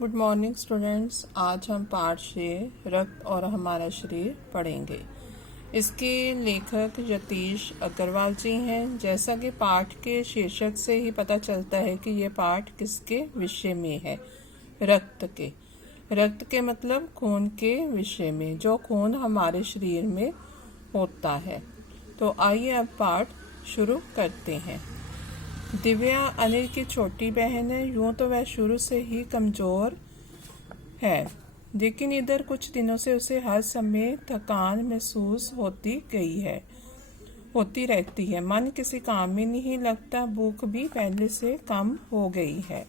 Good morning students. आज हम पाठ 6 रक्त और हमारा शरीर पढ़ेंगे। इसके लेखक यतीश अग्रवाल जी हैं। जैसा कि पाठ के शीर्षक से ही पता चलता है कि ये पाठ किसके विषय में है, रक्त के मतलब खून के विषय में, जो खून हमारे शरीर में होता है। तो आइए अब पाठ शुरू करते हैं। दिव्या अनिल की छोटी बहन है। यूं तो वह शुरू से ही कमजोर है, लेकिन इधर कुछ दिनों से उसे हर समय थकान महसूस होती रहती है। मन किसी काम में नहीं लगता। भूख भी पहले से कम हो गई है।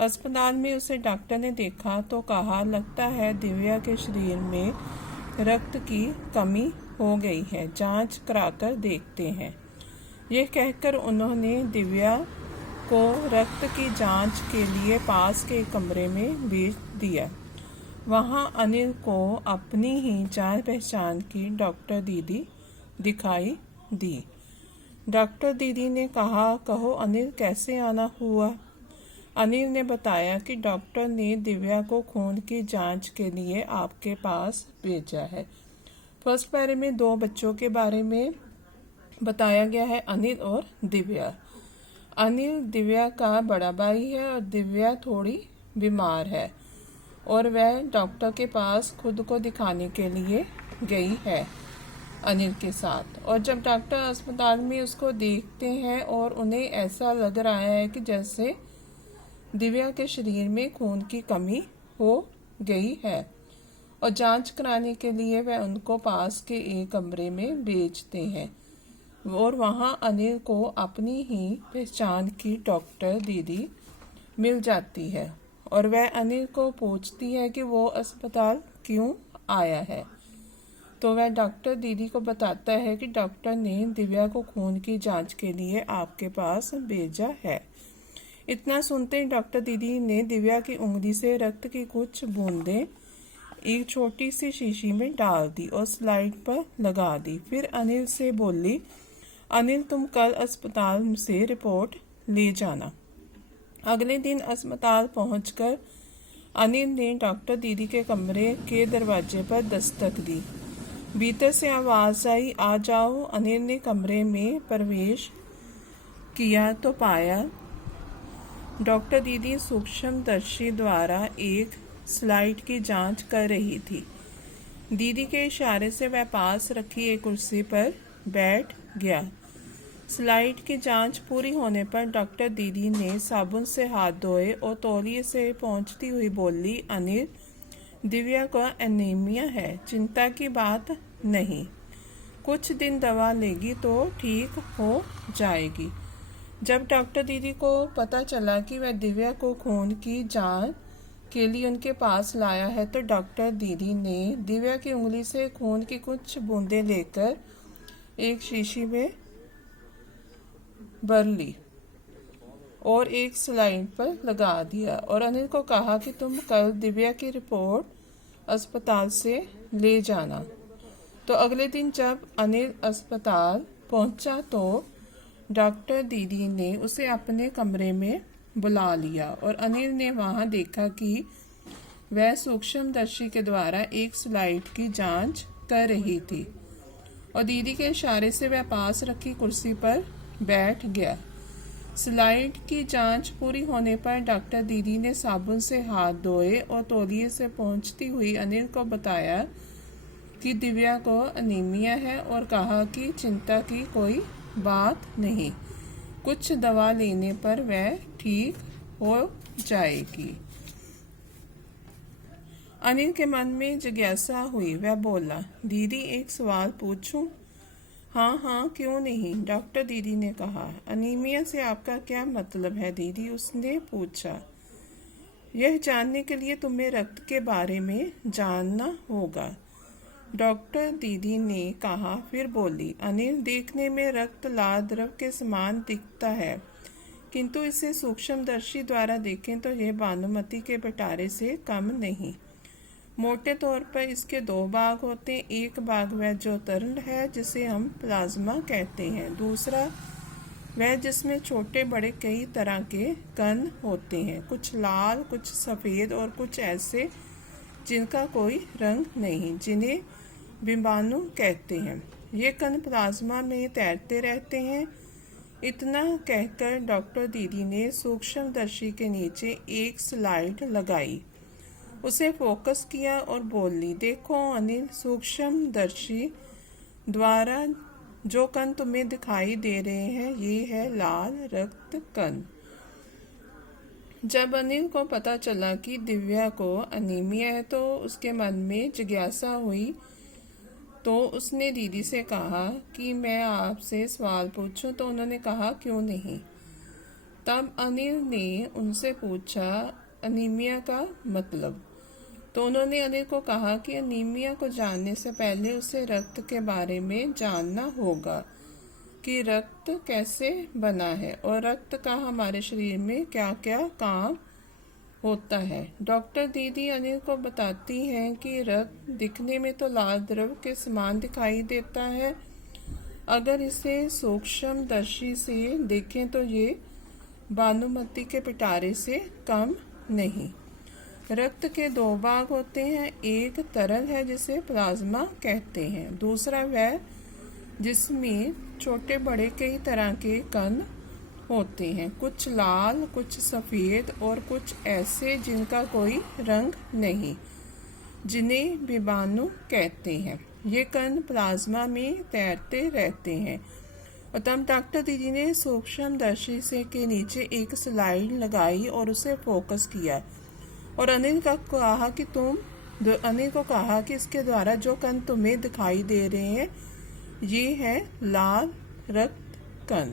अस्पताल में उसे डॉक्टर ने देखा तो कहा, लगता है दिव्या के शरीर में रक्त की कमी हो गई है, जांच कराकर देखते हैं। यह कहकर उन्होंने दिव्या को रक्त की जांच के लिए पास के कमरे में भेज दिया। वहां अनिल को अपनी ही जान पहचान की डॉक्टर दीदी दिखाई दी। डॉक्टर दीदी ने कहा, कहो अनिल, कैसे आना हुआ? अनिल ने बताया कि डॉक्टर ने दिव्या को खून की जांच के लिए आपके पास भेजा है। फर्स्ट पैरे में 2 बच्चों के बारे में बताया गया है, अनिल और दिव्या। अनिल दिव्या का बड़ा भाई है और दिव्या थोड़ी बीमार है और वह डॉक्टर के पास खुद को दिखाने के लिए गई है अनिल के साथ। और जब डॉक्टर अस्पताल में उसको देखते हैं और उन्हें ऐसा लग रहा है कि जैसे दिव्या के शरीर में खून की कमी हो गई है, और जांच कराने के लिए वह उनको पास के एक कमरे में भेजते हैं। और वहां अनिल को अपनी ही पहचान की डॉक्टर दीदी मिल जाती है और वह अनिल को पूछती है कि वो अस्पताल क्यों आया है। तो वह डॉक्टर दीदी को बताता है कि डॉक्टर ने दिव्या को खून की जांच के लिए आपके पास भेजा है। इतना सुनते ही डॉक्टर दीदी ने दिव्या की उंगली से रक्त की कुछ बूंदें एक छोटी सी शीशी में डाल दी और स्लाइड पर लगा दी। फिर अनिल से बोली, अनिल, तुम कल अस्पताल से रिपोर्ट ले जाना। अगले दिन अस्पताल पहुंचकर अनिल ने डॉक्टर दीदी के कमरे के दरवाजे पर दस्तक दी। भीतर से आवाज आई, आ जाओ। अनिल ने कमरे में प्रवेश किया तो पाया डॉक्टर दीदी सूक्ष्मदर्शी द्वारा एक स्लाइड की जांच कर रही थी। दीदी के इशारे से वह पास रखी एक कुर्सी पर बैठ गया। स्लाइड की जांच पूरी होने पर डॉक्टर दीदी ने साबुन से हाथ धोए और तौलिए से पहुंचती हुई बोली, अनिल, दिव्या को एनीमिया है, चिंता की बात नहीं, कुछ दिन दवा लेगी तो ठीक हो जाएगी। जब डॉक्टर दीदी को पता चला कि वह दिव्या को खून की जांच के लिए उनके पास लाया है, तो डॉक्टर दीदी ने दिव्या की उंगली से खून की कुछ बूंदें लेकर एक शीशी में भर ली और एक स्लाइड पर लगा दिया और अनिल को कहा कि तुम कल दिव्या की रिपोर्ट अस्पताल से ले जाना। तो अगले दिन जब अनिल अस्पताल पहुंचा तो डॉक्टर दीदी ने उसे अपने कमरे में बुला लिया और अनिल ने वहां देखा कि वह सूक्ष्मदर्शी के द्वारा एक स्लाइड की जांच कर रही थी और दीदी के इशारे से वह पास रखी कुर्सी पर बैठ गया। स्लाइड की जांच पूरी होने पर डॉक्टर दीदी ने साबुन से हाथ धोए और तौलिए से पहुंचती हुई अनिल को बताया कि दिव्या को एनीमिया है और कहा कि चिंता की कोई बात नहीं, कुछ दवा लेने पर वह ठीक हो जाएगी। अनिल के मन में जिज्ञासा हुई। वह बोला, दीदी, एक सवाल पूछूं? हाँ हाँ, क्यों नहीं, डॉक्टर दीदी ने कहा। एनीमिया से आपका क्या मतलब है दीदी? उसने पूछा। यह जानने के लिए तुम्हें रक्त के बारे में जानना होगा, डॉक्टर दीदी ने कहा। फिर बोली, अनिल, देखने में रक्त लाल द्रव के समान दिखता है, किंतु इसे सूक्ष्मदर्शी द्वारा देखें तो यह भानुमति के पिटारे से कम नहीं। मोटे तौर पर इसके 2 भाग होते हैं। एक भाग वह जो तरल है जिसे हम प्लाज्मा कहते हैं, दूसरा वह जिसमें छोटे बड़े कई तरह के कण होते हैं, कुछ लाल, कुछ सफ़ेद और कुछ ऐसे जिनका कोई रंग नहीं, जिन्हें बिंबाणु कहते हैं। ये कण प्लाज्मा में तैरते रहते हैं। इतना कहकर डॉक्टर दीदी ने सूक्ष्मदर्शी के नीचे एक स्लाइड लगाई, उसे फोकस किया और बोली, देखो अनिल, सूक्ष्मदर्शी द्वारा जो कण तुम्हें दिखाई दे रहे हैं ये है लाल रक्त कण। जब अनिल को पता चला कि दिव्या को अनीमिया है तो उसके मन में जिज्ञासा हुई, तो उसने दीदी से कहा कि मैं आपसे सवाल पूछूं, तो उन्होंने कहा क्यों नहीं। तब अनिल ने उनसे पूछा अनीमिया का मतलब, तो उन्होंने अनिल को कहा कि अनीमिया को जानने से पहले उसे रक्त के बारे में जानना होगा कि रक्त कैसे बना है और रक्त का हमारे शरीर में क्या क्या काम होता है। डॉक्टर दीदी अनिल को बताती हैं कि रक्त दिखने में तो लाल द्रव के समान दिखाई देता है, अगर इसे सूक्ष्मदर्शी से देखें तो ये भानुमति के पिटारे से कम नहीं। रक्त के दो भाग होते हैं, एक तरल है जिसे प्लाज्मा कहते हैं, दूसरा वह जिसमें छोटे बड़े कई तरह के कण होते हैं, कुछ लाल, कुछ सफ़ेद और कुछ ऐसे जिनका कोई रंग नहीं, जिन्हें विषाणु कहते हैं। ये कण प्लाज्मा में तैरते रहते हैं। और तब डॉक्टर दीदी ने सूक्ष्मदर्शी से के नीचे एक स्लाइड लगाई और उसे फोकस किया और अनिल को कहा कि इसके द्वारा जो कण तुम्हें दिखाई दे रहे हैं ये है लाल रक्त कण।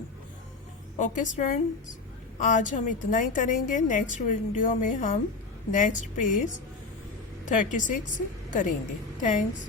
ओके स्टूडेंट्स, आज हम इतना ही करेंगे। नेक्स्ट वीडियो में हम नेक्स्ट पेज 36 करेंगे। थैंक्स।